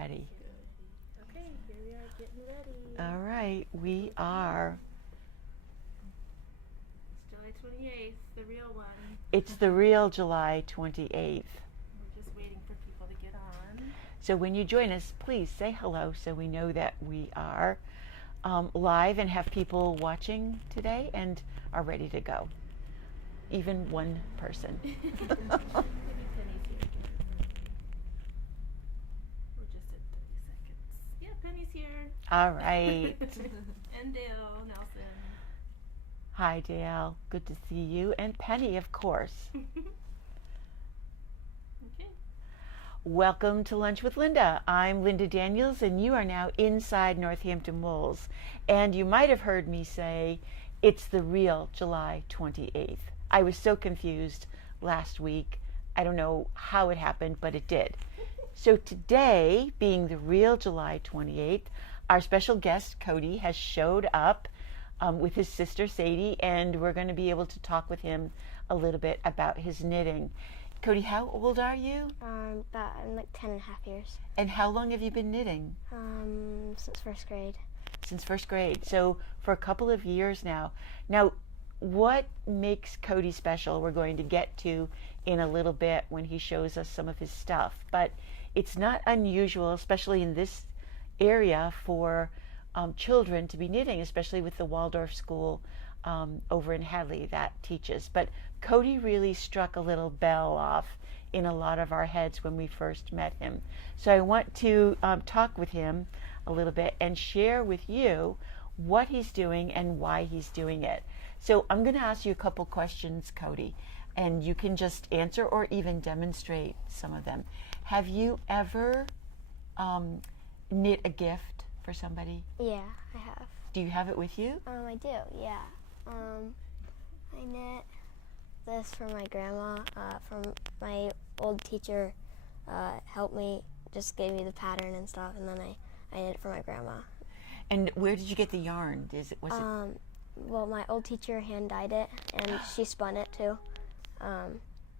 ready? Okay, here we are getting ready. All right, we are. It's July 28th, the real one. It's the real July 28th. We're just waiting for people to get on. So when you join us, please say hello so we know that we are live and have people watching today and are ready to go. Even one person. Maybe Penny's here again. We're just at 30 seconds. Yeah, Penny's here. All right. And Dale Nelson. Hi, Dale. Good to see you. And Penny, of course. Okay. Welcome to Lunch with Linda. I'm Linda Daniels, and you are now inside Northampton Wolves. And you might have heard me say, it's the real July 28th. I was so confused last week. I don't know how it happened, but it did. So today, being the real July 28th, our special guest, Cody, has showed up with his sister, Sadie, and we're going to be able to talk with him a little bit about his knitting. Cody, how old are you? I'm like 10 and a half years. And how long have you been knitting? Since first grade. Since first grade. So for a couple of years now. Now, what makes Cody special, we're going to get to in a little bit when he shows us some of his stuff. But it's not unusual, especially in this area, for children to be knitting, especially with the Waldorf school over in Hadley that teaches. But Cody really struck a little bell off in a lot of our heads when we first met him. So I want to talk with him a little bit and share with you what he's doing and why he's doing it. So I'm going to ask you a couple questions, Cody, and you can just answer or even demonstrate some of them. Have you ever knit a gift for somebody? Yeah, I have. Do you have it with you? I do, yeah. I knit this for my grandma. From my old teacher helped me, just gave me the pattern and stuff, and then I knit it for my grandma. And where did you get the yarn? Well, my old teacher hand dyed it, and she spun it too.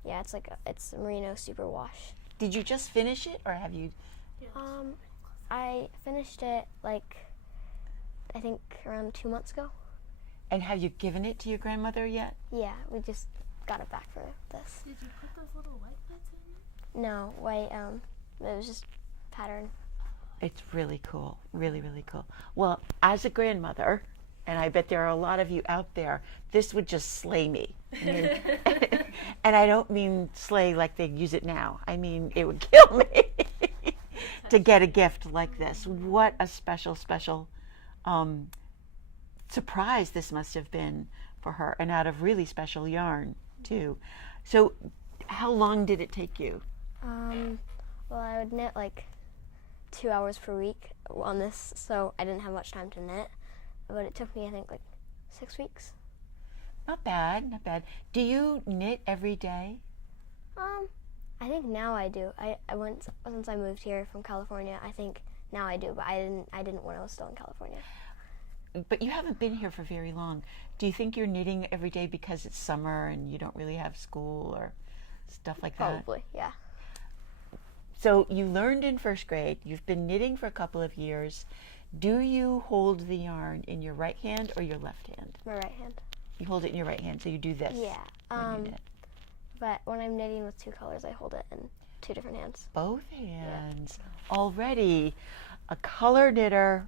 Yeah, it's merino superwash. Did you just finish it, or have you? I finished it I think around 2 months ago. And have you given it to your grandmother yet? Yeah, we just got it back for this. Did you put those little white bits in it? No, white. It was just pattern. It's really cool, really, really cool. Well, as a grandmother, and I bet there are a lot of you out there, this would just slay me. I mean, and I don't mean slay like they use it now. I mean, it would kill me to get a gift like this. What a special, special surprise this must have been for her, and out of really special yarn, too. So how long did it take you? Well, I would knit like 2 hours per week on this, so I didn't have much time to knit. But it took me, I think, like 6 weeks. Not bad, not bad. Do you knit every day? I think now I do. Since I moved here from California, I think now I do, but I didn't when I was still in California. But you haven't been here for very long. Do you think you're knitting every day because it's summer and you don't really have school or stuff like that? Probably, yeah. So you learned in first grade. You've been knitting for a couple of years. Do you hold the yarn in your right hand or your left hand? My right hand. You hold it in your right hand, so you do this. Yeah. When you knit. But when I'm knitting with 2 colors, I hold it in 2 different hands. Both hands. Yeah. Already a color knitter,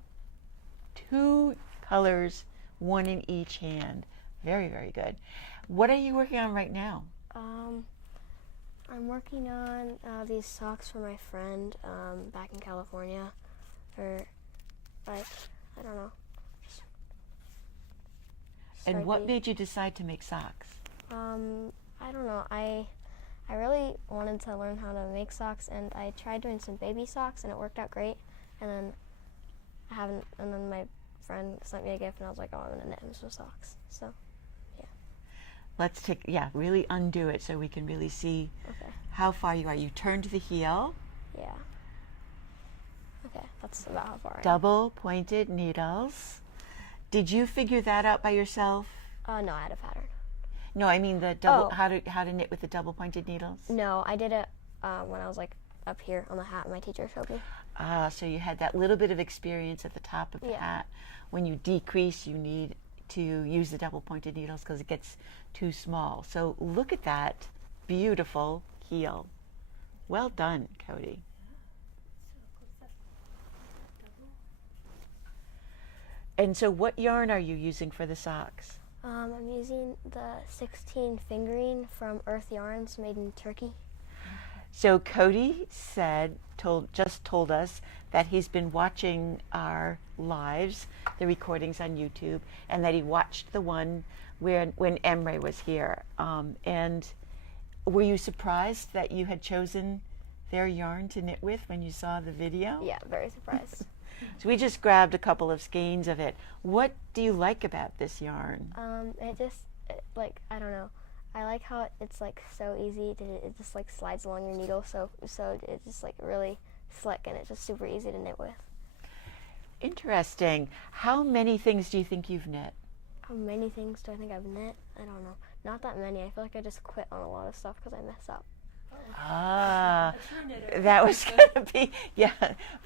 2 colors, 1 in each hand. Very, very good. What are you working on right now? I'm working on these socks for my friend back in California. I don't know. And what made you decide to make socks? I don't know. I really wanted to learn how to make socks, and I tried doing some baby socks, and it worked out great. And then my friend sent me a gift, and I was like, oh, I'm gonna knit him some socks. So, yeah. Let's really undo it so we can really see how far you are. You turned the heel. Yeah. Okay, that's about how far I am. Double pointed needles. Did you figure that out by yourself? No, I had a pattern. No, I mean the double. How to knit with the double pointed needles. No, I did it when I was like up here on the hat. My teacher showed me. Ah, so you had that little bit of experience at the top of the Yeah. hat. When you decrease, you need to use the double pointed needles because it gets too small. So look at that beautiful heel. Well done, Cody. So close up. Double. And so what yarn are you using for the socks? I'm using the 16 fingering from Earth Yarns made in Turkey. So Cody just told us that he's been watching our lives, the recordings on YouTube, and that he watched the one when Emre was here. And were you surprised that you had chosen their yarn to knit with when you saw the video? Yeah, very surprised. So we just grabbed a couple of skeins of it. What do you like about this yarn? I don't know. I like how it's like so easy to, it just like slides along your needle, so it's just like really slick and it's just super easy to knit with. Interesting. How many things do you think you've knit? How many things do I think I've knit? I don't know. Not that many. I feel like I just quit on a lot of stuff because I mess up. Ah, A true knitter. that was going to be, yeah,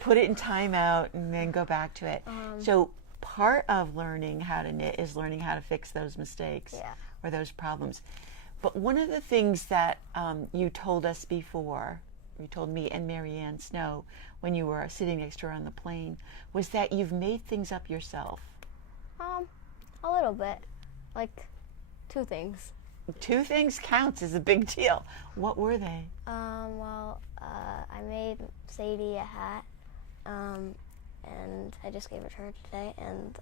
put it in timeout and then go back to it. So part of learning how to knit is learning how to fix those mistakes Yeah. or those problems. But one of the things that you told us before, you told me and Marianne Snow when you were sitting next to her on the plane, was that you've made things up yourself. A little bit. Like 2 things. 2 things counts is a big deal. What were they? I made Sadie a hat, and I just gave it to her today, and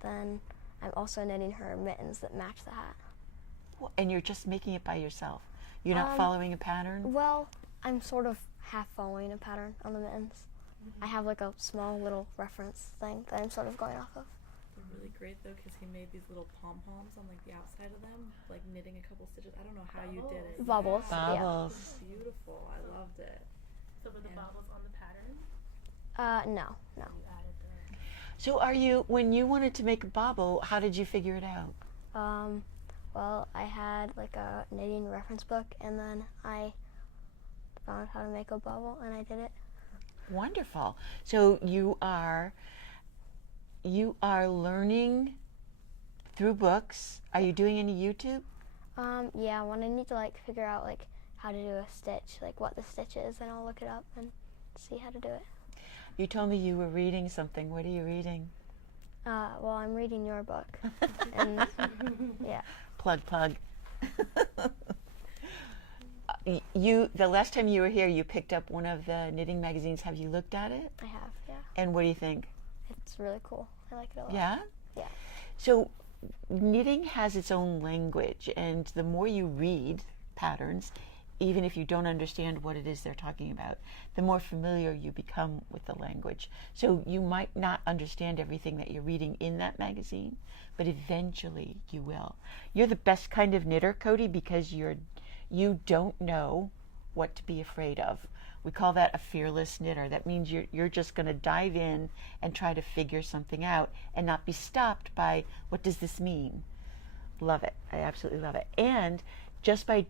then I'm also knitting her mittens that match the hat. And you're just making it by yourself. You're not following a pattern? Well, I'm sort of half following a pattern on the mittens. I have like a small little reference thing that I'm sort of going off of. They're really great though because he made these little pom-poms on like the outside of them, like knitting a couple stitches. I don't know how you did it. Bubbles. Yeah. Bubbles. It's beautiful. I loved it. So were the Yeah. bobbles on the pattern? No. You added the... So when you wanted to make a bobble, how did you figure it out? Well, I had like a knitting reference book, and then I found how to make a bubble, and I did it. Wonderful. So you are learning through books. Are you doing any YouTube? Yeah, when I need to like figure out like how to do a stitch, like what the stitch is, then I'll look it up and see how to do it. You told me you were reading something. What are you reading? Well, I'm reading your book, and yeah. Plug. The last time you were here, you picked up one of the knitting magazines. Have you looked at it? I have, yeah. And what do you think? It's really cool. I like it a lot. Yeah? Yeah. So knitting has its own language, and the more you read patterns, even if you don't understand what it is they're talking about, the more familiar you become with the language. So you might not understand everything that you're reading in that magazine, but eventually you will. You're the best kind of knitter, Cody, because you don't know what to be afraid of. We call that a fearless knitter. That means you're just going to dive in and try to figure something out and not be stopped by, what does this mean? Love it. I absolutely love it. And just by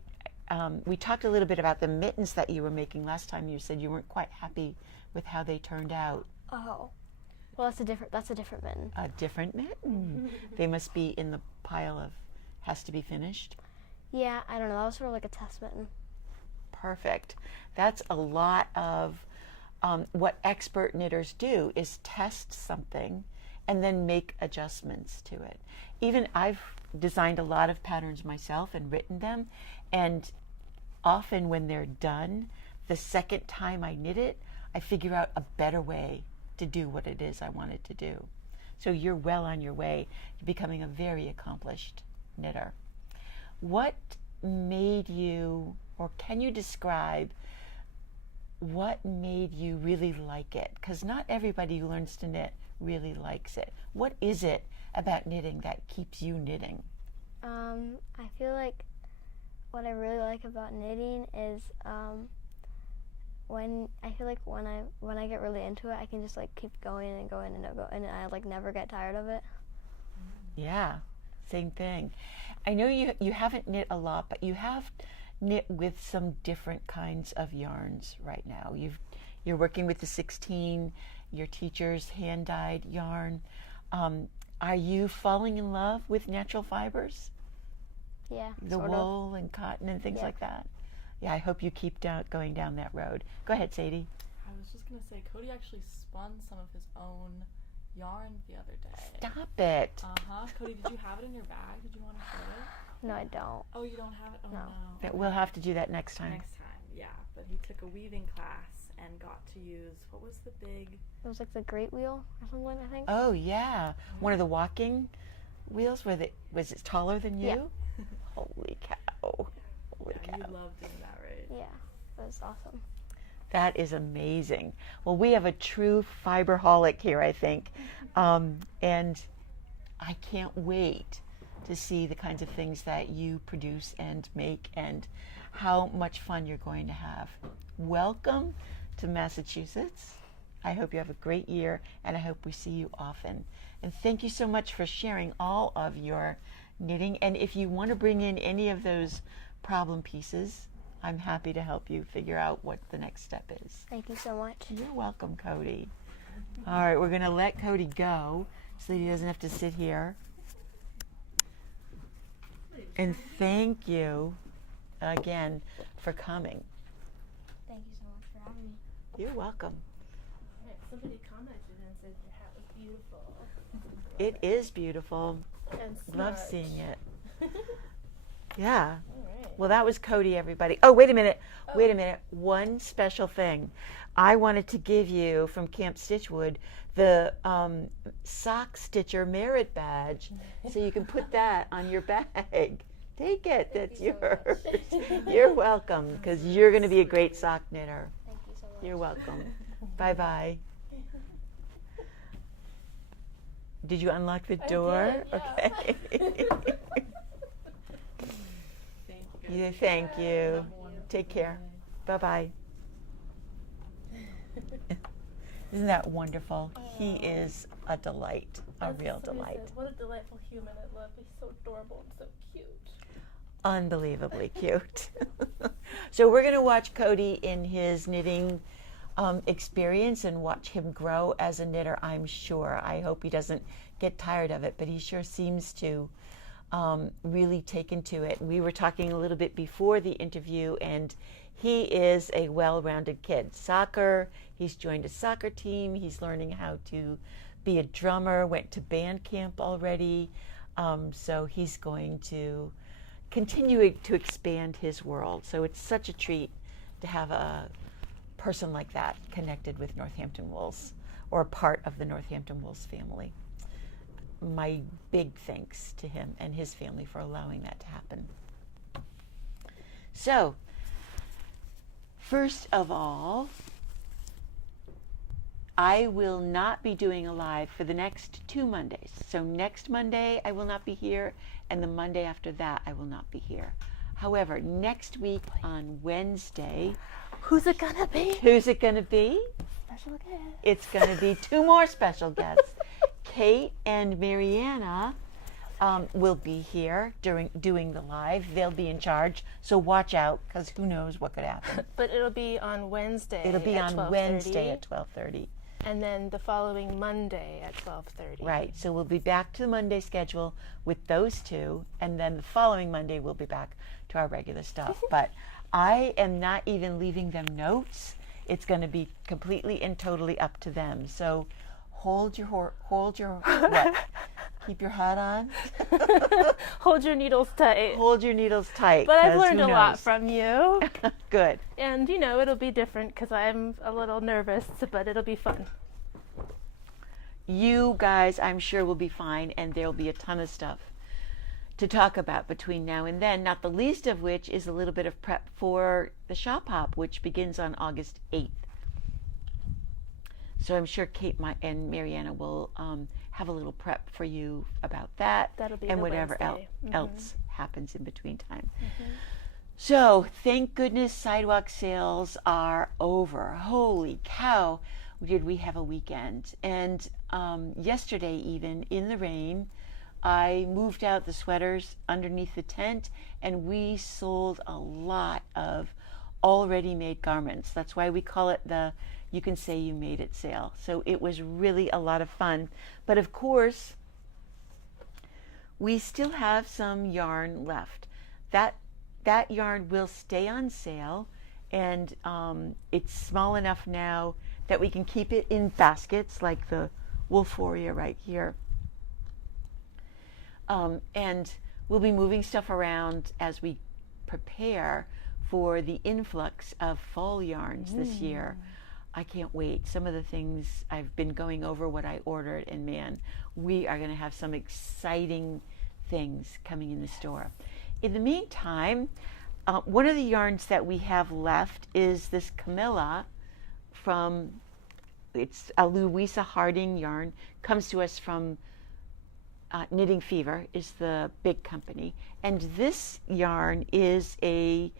we talked a little bit about the mittens that you were making last time. You said you weren't quite happy with how they turned out. Oh. Well, that's a different mitten. A different mitten. They must be in the pile of has to be finished. Yeah, I don't know. That was sort of like a test mitten. Perfect. That's a lot of what expert knitters do is test something and then make adjustments to it. Even I've designed a lot of patterns myself and written them, and often when they're done, the second time I knit it, I figure out a better way to do what it is I wanted to do. So you're well on your way to becoming a very accomplished knitter. What made you, or can you describe what made you really like it? Because not everybody who learns to knit really likes it. What is it about knitting that keeps you knitting? I feel like what I really like about knitting is when I get really into it, I can just like keep going and going and go, and I like never get tired of it. Yeah, same thing. I know you haven't knit a lot, but you have knit with some different kinds of yarns right now. You're working with the 16, your teacher's hand-dyed yarn. Are you falling in love with natural fibers? Yeah, The sort of. wool and cotton and things Yeah. like that? Yeah, I hope you keep going down that road. Go ahead, Sadie. I was just gonna say, Cody actually spun some of his own yarn the other day. Stop it. Cody, did you have it in your bag? Did you want to show it? No, I don't. Oh, you don't have it? Oh, No. no. We'll have to do that next time. Next time, yeah. But he took a weaving class and got to use, what was the big... It was like the Great Wheel or something, I think. Oh, yeah. One of the walking wheels was it taller than you? Yeah. Holy cow. Holy Yeah, cow. you love doing that, right? Yeah, it was awesome. That is amazing. Well, we have a true fiberholic here, I think. And I can't wait to see the kinds of things that you produce and make and how much fun you're going to have. Welcome to Massachusetts. I hope you have a great year, and I hope we see you often. And thank you so much for sharing all of your knitting. And if you want to bring in any of those problem pieces, I'm happy to help you figure out what the next step is. Thank you so much. You're welcome, Cody. All right, we're going to let Cody go so that he doesn't have to sit here. And thank you again for coming. Thank you so much for having me. You're welcome. Somebody commented and said your hat was beautiful. It is beautiful. And Love smart. seeing it. Yeah. All right. Well, that was Cody, everybody. Oh, wait a minute. Wait a minute. One special thing. I wanted to give you from Camp Stitchwood the sock stitcher merit badge so you can put that on your bag. Take it. That's you so yours. You're welcome because you're going to be a great sock knitter. Thank you so much. You're welcome. Bye-bye. Did you unlock the door? did, yeah. Okay. Thank you. Thank you. Have a wonderful Take care. day. Bye-bye. Isn't that wonderful? He is a delight, a real Somebody delight. said, what a delightful human I love. He's so adorable and so cute. Unbelievably cute. So we're going to watch Cody in his knitting experience and watch him grow as a knitter, I'm sure. I hope he doesn't get tired of it, but he sure seems to really take into it. We were talking a little bit before the interview, and he is a well-rounded kid. Soccer, he's joined a soccer team, he's learning how to be a drummer, went to band camp already, so he's going to continue to expand his world. So it's such a treat to have a person like that connected with Northampton Wolves or a part of the Northampton Wolves family. My big thanks to him and his family for allowing that to happen. So, first of all, I will not be doing a live for the next 2 Mondays. So next Monday I will not be here, and the Monday after that I will not be here. However, next week on Wednesday, Who's it gonna be? who's it going to be? Special guest. It's going to be 2 more special guests. Kait and Marianna will be here doing the live. They'll be in charge, so watch out because who knows what could happen. But it'll be on Wednesday. It'll be at on 12:30, Wednesday at 12:30. and then the following Monday at 12:30. Right, so we'll be back to the Monday schedule with those two, and then the following Monday we'll be back to our regular stuff. But I am not even leaving them notes. It's going to be completely and totally up to them. So hold your what? Keep your hat on. Hold your needles tight. Hold your needles tight. But I've 'cause learned who a lot knows? from you. Good. And, you know, it'll be different because I'm a little nervous, but it'll be fun. You guys, I'm sure, will be fine, and there'll be a ton of stuff to talk about between now and then, not the least of which is a little bit of prep for the shop hop, which begins on August 8th. So I'm sure Kait and Marianna will have a little prep for you about that. That'll be and the whatever Wednesday. else happens in between time. So thank goodness sidewalk sales are over. Holy cow, did we have a weekend. And yesterday even, in the rain, I moved out the sweaters underneath the tent, and we sold a lot of already made garments. That's why we call it the you can say you made it sale. So it was really a lot of fun. But of course, we still have some yarn left. That yarn will stay on sale, and it's small enough now that we can keep it in baskets like the Wolforia right here. And we'll be moving stuff around as we prepare for the influx of fall yarns this year. I can't wait. Some of the things, I've been going over what I ordered, and man, we are going to have some exciting things coming in the store. In the meantime, one of the yarns that we have left is this Camilla from, it's a Louisa Harding yarn, comes to us from Knitting Fever is the big company. And this yarn is a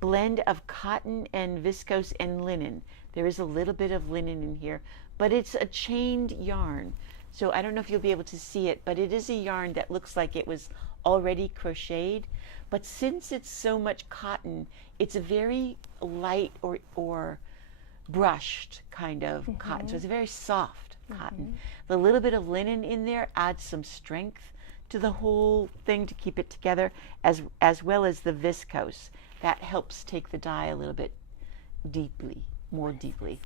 blend of cotton and viscose and linen. There is a little bit of linen in here, but it's a chained yarn. So I don't know if you'll be able to see it, but it is a yarn that looks like it was already crocheted. But since it's so much cotton, it's a very light or brushed kind of cotton. So it's a very soft cotton. The little bit of linen in there adds some strength to the whole thing to keep it together, as well as the viscose. That helps take the dye a little bit more deeply.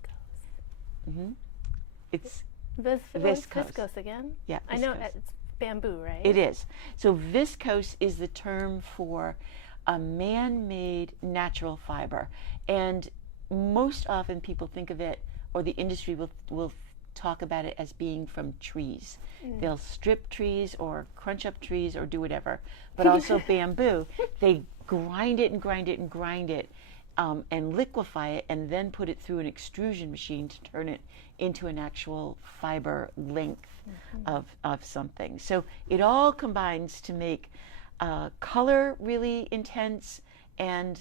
It's Viscose again? Yeah, I know viscose. it's bamboo, right? It is. So viscose is the term for a man-made natural fiber. And most often people think of it, or the industry will talk about it as being from trees. They'll strip trees or crunch up trees or do whatever, but also bamboo. They grind it and grind it and grind it and liquefy it, and then put it through an extrusion machine to turn it into an actual fiber length of something. So it all combines to make color really intense and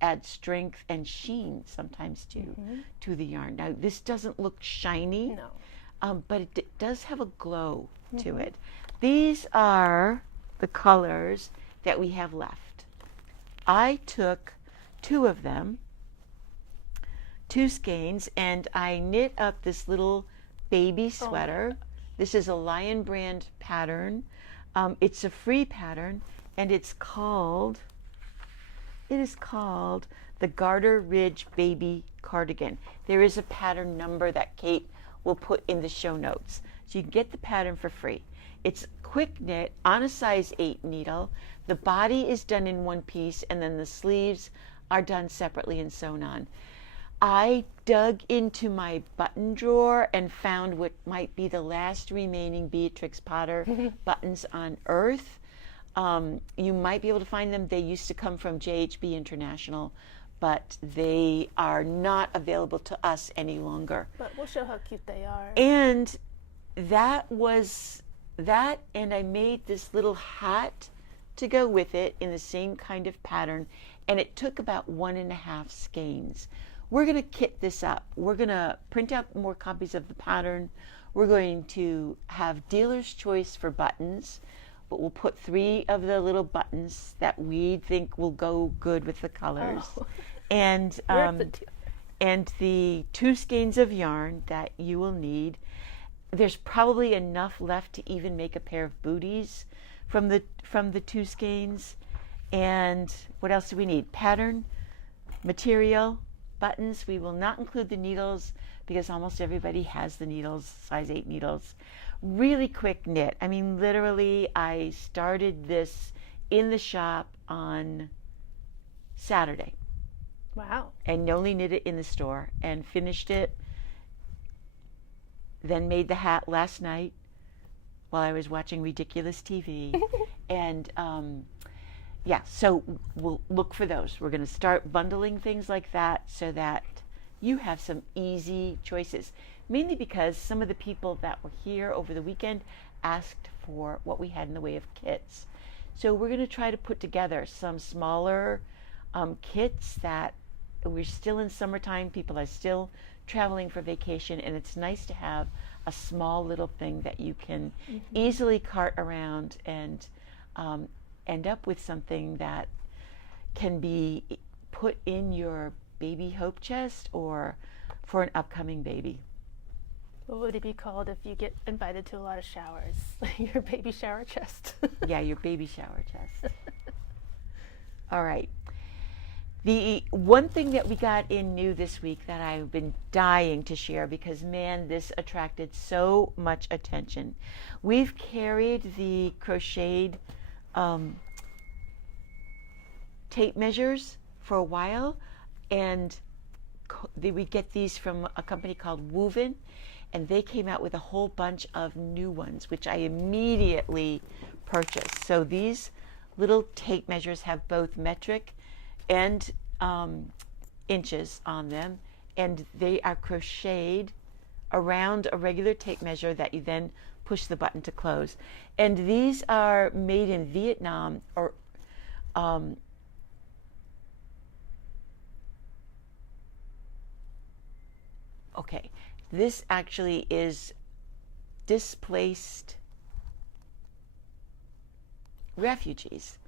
add strength and sheen sometimes to the yarn. Now this doesn't look shiny, but it does have a glow to it. These are the colors that we have left. I took 2 of them, 2 skeins, and I knit up this little baby sweater. This is a Lion Brand pattern. It's a free pattern, and it is called the Garter Ridge Baby Cardigan. There is a pattern number that Kate will put in the show notes, so you can get the pattern for free. It's quick knit on a size 8 needle. The body is done in one piece, and then the sleeves are done separately and sewn on. I dug into my button drawer and found what might be the last remaining Beatrix Potter buttons on earth. You might be able to find them. They used to come from JHB International, but they are not available to us any longer. But we'll show how cute they are. And that was that, and I made this little hat to go with it in the same kind of pattern, and it took about 1.5 skeins. We're going to kit this up. We're going to print out more copies of the pattern. We're going to have dealer's choice for buttons, but we'll put 3 of the little buttons that we think will go good with the colors. And the 2 skeins of yarn that you will need. There's probably enough left to even make a pair of booties from the 2 skeins. And what else do we need? Pattern, material, buttons. We will not include the needles because almost everybody has the needles, size 8 needles. Really quick knit. I mean, literally, I started this in the shop on Saturday. Wow. And only knit it in the store and finished it. Then made the hat last night while I was watching ridiculous TV. And yeah, so we'll look for those. We're going to start bundling things like that so that you have some easy choices. Mainly because some of the people that were here over the weekend asked for what we had in the way of kits. So we're going to try to put together some smaller kits that we're still in summertime. People are still traveling for vacation, and it's nice to have a small little thing that you can easily cart around and end up with something that can be put in your baby hope chest or for an upcoming baby. What would it be called if you get invited to a lot of showers? Your baby shower chest. Yeah, your baby shower chest. All right. The one thing that we got in new this week that I've been dying to share, because man, this attracted so much attention. We've carried the crocheted tape measures for a while, and we get these from a company called Woven, and they came out with a whole bunch of new ones, which I immediately purchased. So these little tape measures have both metric and inches on them, and they are crocheted around a regular tape measure that you then push the button to close. And these are made in Vietnam, or okay, this actually is displaced refugees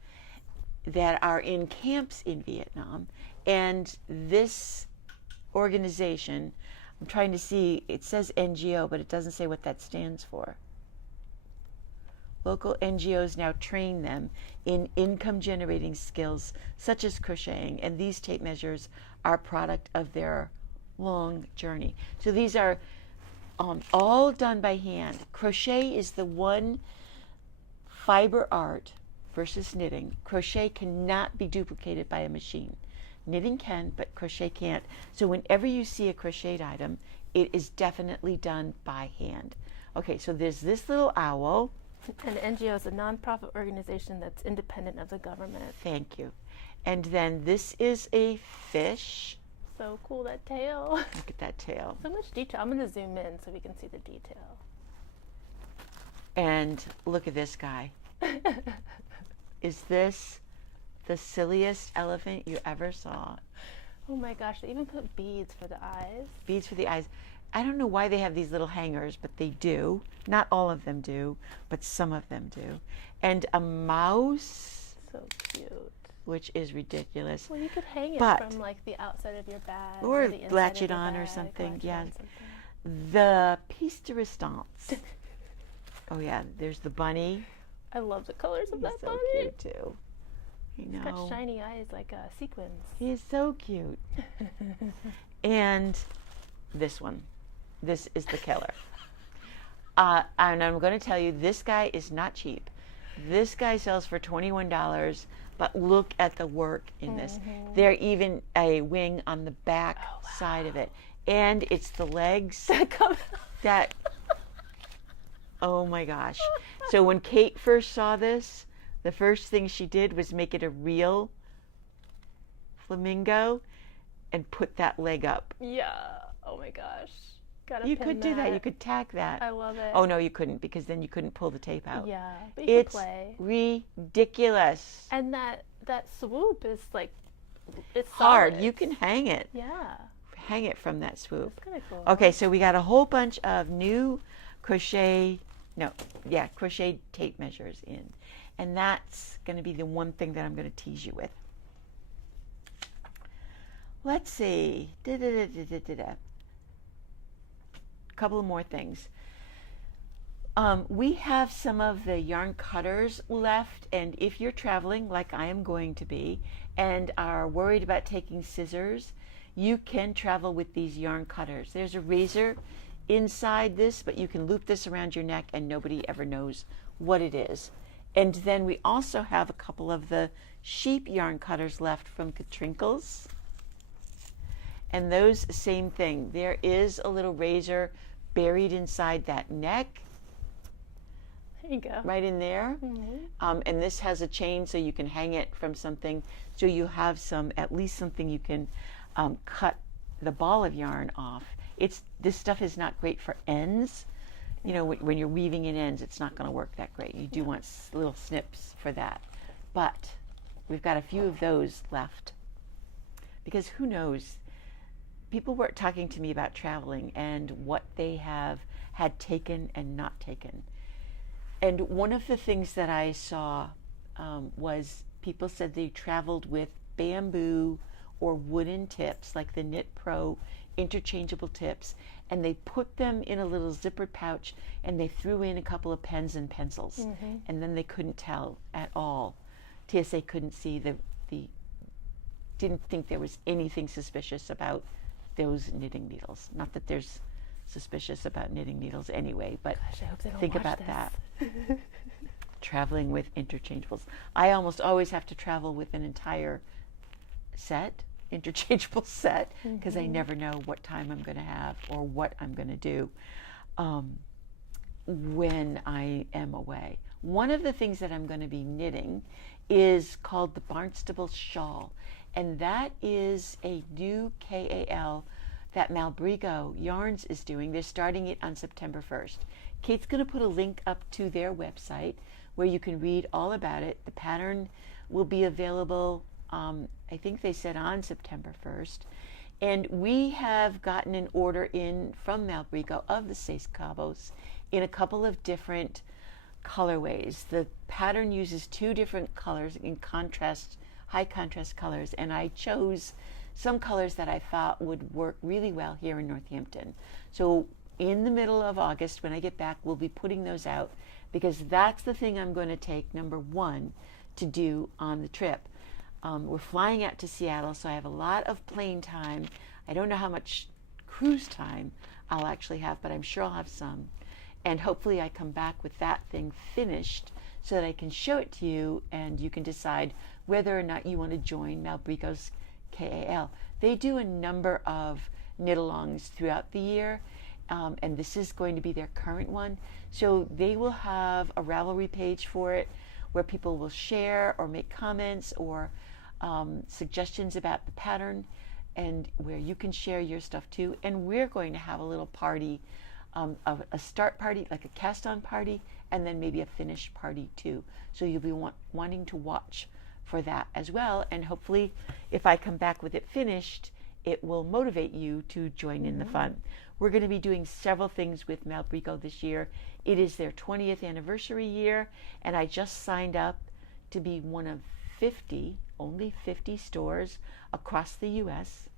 that are in camps in Vietnam. And this organization, I'm trying to see, it says NGO, but it doesn't say what that stands for. Local NGOs now train them in income generating skills such as crocheting, and these tape measures are a product of their long journey. So these are all done by hand. Crochet is the one fiber art versus knitting. Crochet cannot be duplicated by a machine. Knitting can, but crochet can't. So whenever you see a crocheted item, it is definitely done by hand. Okay, so there's this little owl. And NGO is a nonprofit organization that's independent of the government. Thank you. And then this is a fish. So cool, that tail. Look at that tail. So much detail. I'm going to zoom in so we can see the detail. And look at this guy. Is this the silliest elephant you ever saw? Oh my gosh, they even put beads for the eyes. Beads for the eyes. I don't know why they have these little hangers, but they do. Not all of them do, but some of them do. And a mouse. So cute. Which is ridiculous. Well, you could hang it But- from like the outside of your bag. Or the inside latch of it your on or bag, something, latch it yeah. on something. The piece de resistance. Oh yeah, there's the bunny. I love the colors of He's that so bunny. cute too. You It's got know, shiny eyes like sequins. he is so cute. And this one, this is the killer. And I'm going to tell you, this guy is not cheap. This guy sells for $21, but look at the work in this. There's even a wing on the back side of it. And it's the legs that, oh my gosh. So when Kate first saw this, the first thing she did was make it a real flamingo and put that leg up. Yeah. Oh my gosh. Gotta You pin could do that. You could tack that. I love it. Oh no, you couldn't, because then you couldn't pull the tape out. Yeah, but you It's can play. ridiculous. And that swoop is like, it's Hard. solid. You can hang it. Yeah. Hang it from that swoop. That's kind of cool. Okay, so we got a whole bunch of new crochet tape measures in. And that's going to be the one thing that I'm going to tease you with. Let's see. Couple of more things. We have some of the yarn cutters left, and if you're traveling like I am going to be and are worried about taking scissors, you can travel with these yarn cutters. There's a razor inside this, but you can loop this around your neck and nobody ever knows what it is. And then we also have a couple of the sheep yarn cutters left from Katrinkles. And those, same thing. There is a little razor buried inside that neck, There you go. right in there. Mm-hmm. And this has a chain so you can hang it from something. So you have at least something you can cut the ball of yarn off. This stuff is not great for ends. You know, when you're weaving in ends, it's not going to work that great. You do want little snips for that. But we've got a few of those left. Because who knows? People were talking to me about traveling and what they have had taken and not taken. And one of the things that I saw was people said they traveled with bamboo or wooden tips, like the Knit Pro interchangeable tips, and they put them in a little zippered pouch, and they threw in a couple of pens and pencils, and then they couldn't tell at all. TSA couldn't see didn't think there was anything suspicious about those knitting needles. Not that there's suspicious about knitting needles anyway, but Gosh, I hope they don't think watch about this. that. Traveling with interchangeables. I almost always have to travel with an entire set, interchangeable set, because I never know what time I'm going to have or what I'm going to do when I am away. One of the things that I'm going to be knitting is called the Barnstable Shawl, and that is a new KAL that Malbrigo Yarns is doing. They're starting it on September 1st. Kate's going to put a link up to their website where you can read all about it. The pattern will be available, I think they said on September 1st. And we have gotten an order in from Malbrigo of the Seis Cabos in a couple of different colorways. The pattern uses 2 different colors in contrast, high contrast colors, and I chose some colors that I thought would work really well here in Northampton. So in the middle of August, when I get back, we'll be putting those out, because that's the thing I'm going to take, number 1, to do on the trip. We're flying out to Seattle, so I have a lot of plane time. I don't know how much cruise time I'll actually have, but I'm sure I'll have some. And hopefully I come back with that thing finished so that I can show it to you, and you can decide whether or not you want to join Malbrigo's KAL. They do a number of knit-alongs throughout the year, and this is going to be their current one. So they will have a Ravelry page for it where people will share or make comments or suggestions about the pattern, and where you can share your stuff too. And we're going to have a little party, a start party, like a cast-on party, and then maybe a finish party too. So you'll be wanting to watch for that as well. And hopefully, if I come back with it finished, it will motivate you to join in the fun. We're going to be doing several things with Malbrigo this year. It is their 20th anniversary year, and I just signed up to be one of 50, only 50 stores across the U.S.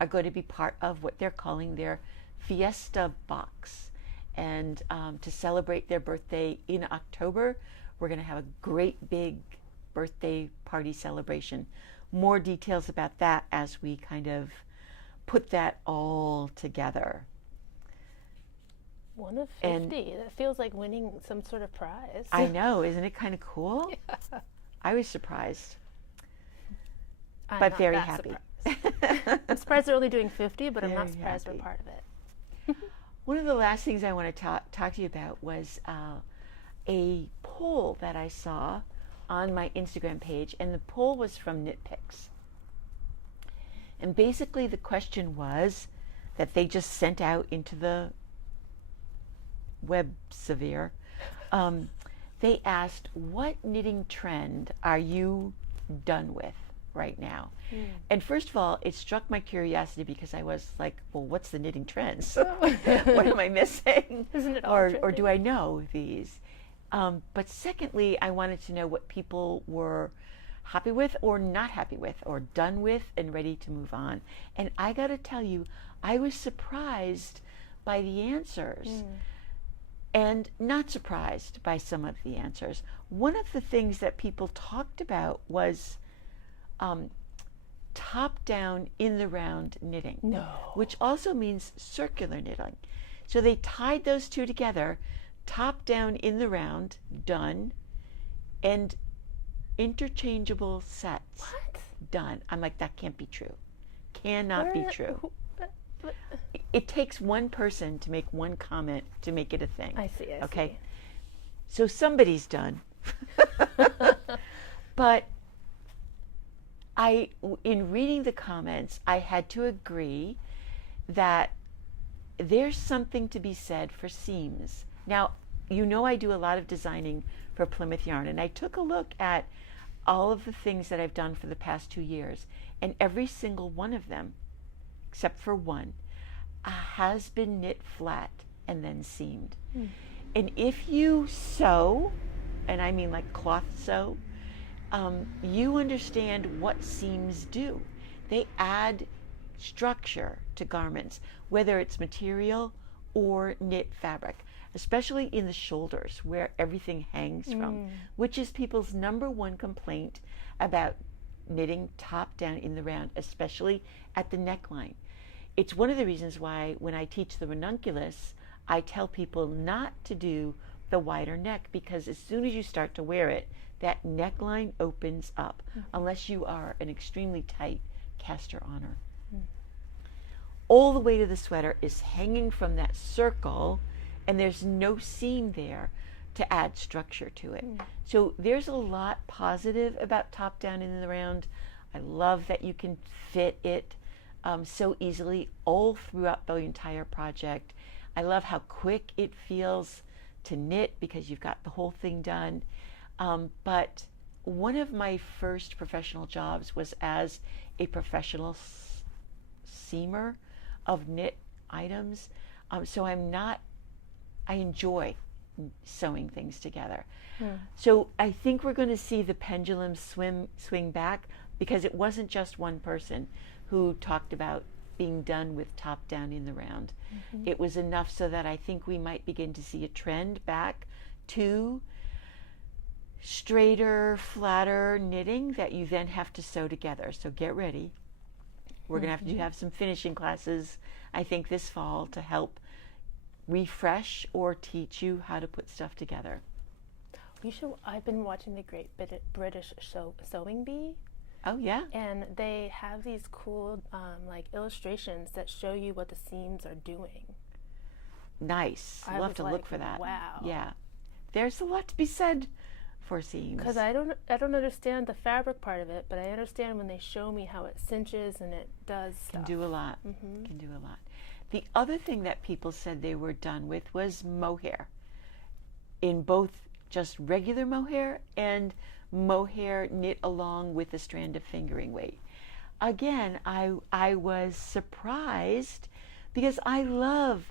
are going to be part of what they're calling their Fiesta Box. And to celebrate their birthday in October, we're going to have a great big birthday party celebration. More details about that as we kind of put that all together. One of 50. That feels like winning some sort of prize. I know, isn't it kind of cool? Yeah. I was surprised, I'm but not very that happy. Surprised. I'm surprised they're only doing 50, but I'm not Very surprised happy. we're part of it. One of the last things I want to talk to you about was a poll that I saw on my Instagram page, and the poll was from KnitPicks. And basically the question was that they just sent out into the web sphere. They asked, what knitting trend are you done with right now? And first of all, it struck my curiosity, because I was like, well, what's the knitting trends? What am I missing? Isn't it all or trendy? do I know these? But secondly, I wanted to know what people were happy with or not happy with or done with and ready to move on. And I got to tell you, I was surprised by the answers and not surprised by some of the answers. One of the things that people talked about was top down in the round knitting, which also means circular knitting. So they tied those two together, top down in the round, done, and interchangeable sets, done. I'm like, that can't be true. Cannot be true. It takes one person to make one comment to make it a thing. I see. Okay? So somebody's done. But in reading the comments, I had to agree that there's something to be said for seams. Now, you know I do a lot of designing for Plymouth Yarn, and I took a look at all of the things that I've done for the past 2 years, and every single one of them, except for one, has been knit flat and then seamed. And if you sew, and I mean like cloth sew, you understand what seams do. They add structure to garments, whether it's material or knit fabric, especially in the shoulders where everything hangs from, which is people's number one complaint about knitting top down in the round, especially at the neckline. It's one of the reasons why when I teach the ranunculus, I tell people not to do the wider neck, because as soon as you start to wear it, that neckline opens up, unless you are an extremely tight caster honor. All the weight of the sweater is hanging from that circle, and there's no seam there to add structure to it. So there's a lot positive about top down in the round. I love that you can fit it so easily all throughout the entire project. I love how quick it feels to knit because you've got the whole thing done. But one of my first professional jobs was as a professional seamer of knit items. So I enjoy sewing things together. So I think we're going to see the pendulum swing back, because it wasn't just one person who talked about being done with top down in the round. It was enough so that I think we might begin to see a trend back to straighter, flatter knitting that you then have to sew together. So get ready. We're going to have some finishing classes, I think, this fall to help refresh or teach you how to put stuff together. I've been watching the Great British Sewing Bee. Oh, yeah. And they have these cool like illustrations that show you what the seams are doing. Nice. I'll have to look for that. Wow. Yeah. There's a lot to be said for seams. Because I don't understand the fabric part of it, but I understand when they show me how it cinches and it does stuff. Can do a lot. Can do a lot. The other thing that people said they were done with was mohair, in both just regular mohair and mohair knit along with a strand of fingering weight. Again, I was surprised because I love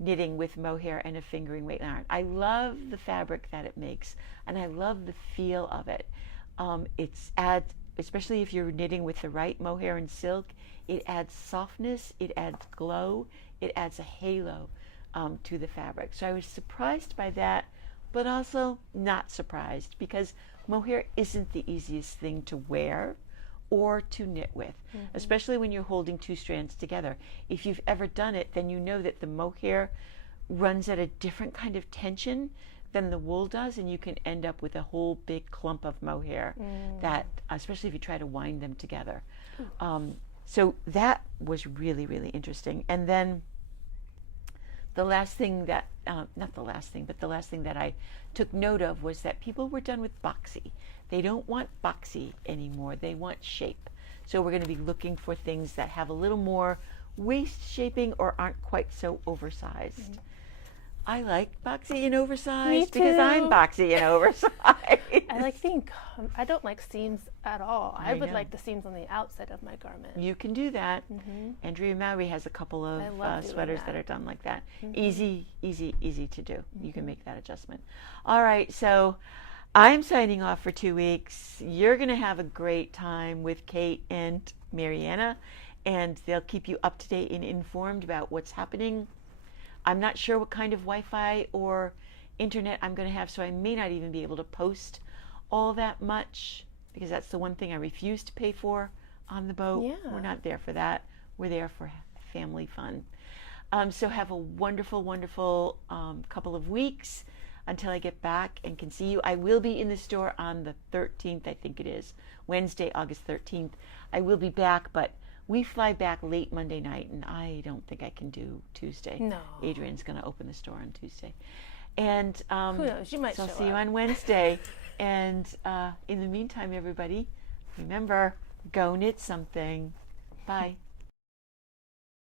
knitting with mohair and a fingering weight yarn. I love the fabric that it makes, and I love the feel of it. It's especially if you're knitting with the right mohair and silk, it adds softness, it adds glow, it adds a halo to the fabric. So I was surprised by that, but also not surprised, because mohair isn't the easiest thing to wear or to knit with, especially when you're holding two strands together. If you've ever done it, then you know that the mohair runs at a different kind of tension than the wool does, and you can end up with a whole big clump of mohair that, especially if you try to wind them together. So that was really, really interesting. And then the last thing that, not the last thing, but the last thing that I took note of was that people were done with boxy. They don't want boxy anymore. They want shape. So we're going to be looking for things that have a little more waist shaping or aren't quite so oversized. I like boxy and oversized because I'm boxy and oversized. I like I don't like seams at all. I would like the seams on the outside of my garment. You can do that. Andrea Mowry has a couple of sweaters that are done like that. Easy to do. You can make that adjustment. All right, so I'm signing off for 2 weeks. You're going to have a great time with Kait and Marianna, and they'll keep you up to date and informed about what's happening. I'm not sure what kind of Wi-Fi or internet I'm going to have, so I may not even be able to post all that much, because that's the one thing I refuse to pay for on the boat. Yeah. We're not there for that. We're there for family fun. So have a wonderful, wonderful couple of weeks until I get back and can see you. I will be in the store on the 13th, I think it is, Wednesday, August 13th. I will be back, but we fly back late Monday night, and I don't think I can do Tuesday. No. Adrian's going to open the store on Tuesday. And who knows? You might so show I'll see you up. on Wednesday. And in the meantime, everybody, remember, go knit something. Bye.